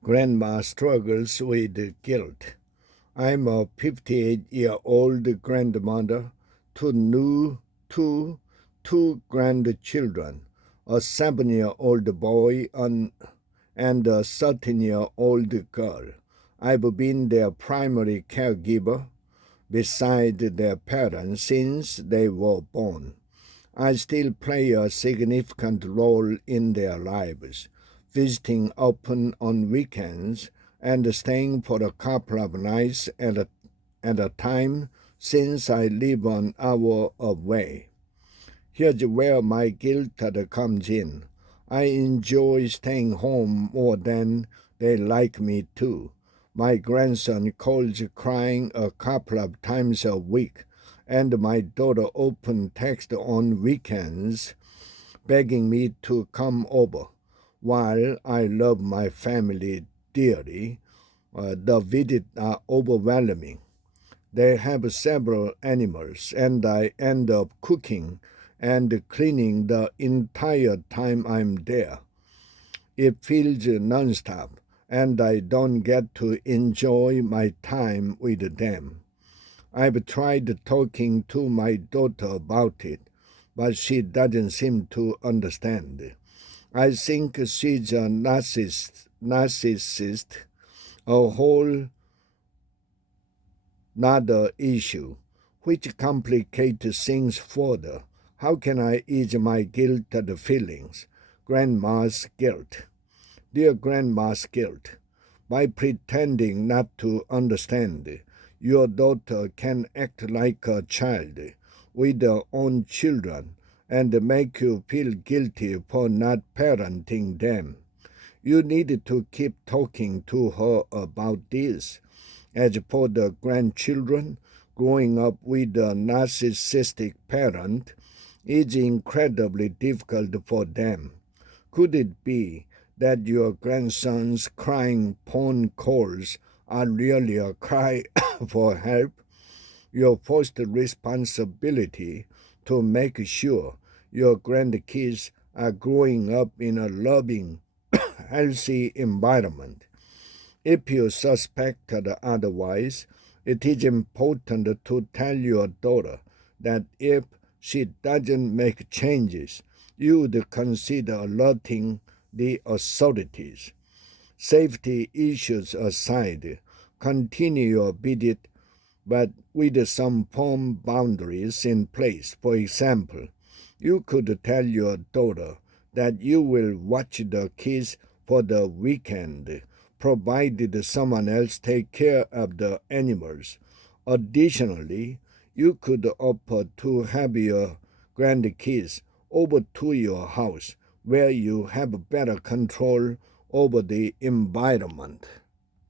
Grandma struggles with guilt. I'm a 58-year-old grandmother to two, two grandchildren, a 7-year-old boy and a 13-year-old girl. I've been their primary caregiver beside their parents since they were born. I still play a significant role in their lives, visiting often on weekends and staying for a couple of nights at a time since I live an hour away. Here's where my guilt comes in. I enjoy staying home more than they like me to. My grandson calls crying a couple of times a week, and my daughter often texts on weekends begging me to come over. While I love my family dearly, the visits are overwhelming. They have several animals, and I end up cooking and cleaning the entire time I'm there. It feels nonstop, and I don't get to enjoy my time with them. I've tried talking to my daughter about it, but she doesn't seem to understand. I think she's a narcissist, a whole another issue, which complicates things further. How can I ease my guilt feelings? Grandma's guilt. Dear Grandma's guilt. By pretending not to understand, your daughter can act like a child with her own children and make you feel guilty for not parenting them. You need to keep talking to her about this. As for the grandchildren, growing up with a narcissistic parent is incredibly difficult for them. Could it be that your grandson's crying phone calls are really a cry for help? Your first responsibility to make sure your grandkids are growing up in a loving, healthy environment. If you suspected otherwise, it is important to tell your daughter that if she doesn't make changes, you would consider alerting the authorities. Safety issues aside, continue your visit but with some firm boundaries in place. For example, you could tell your daughter that you will watch the kids for the weekend, provided someone else take care of the animals. Additionally, you could offer to have your grandkids over to your house where you have better control over the environment.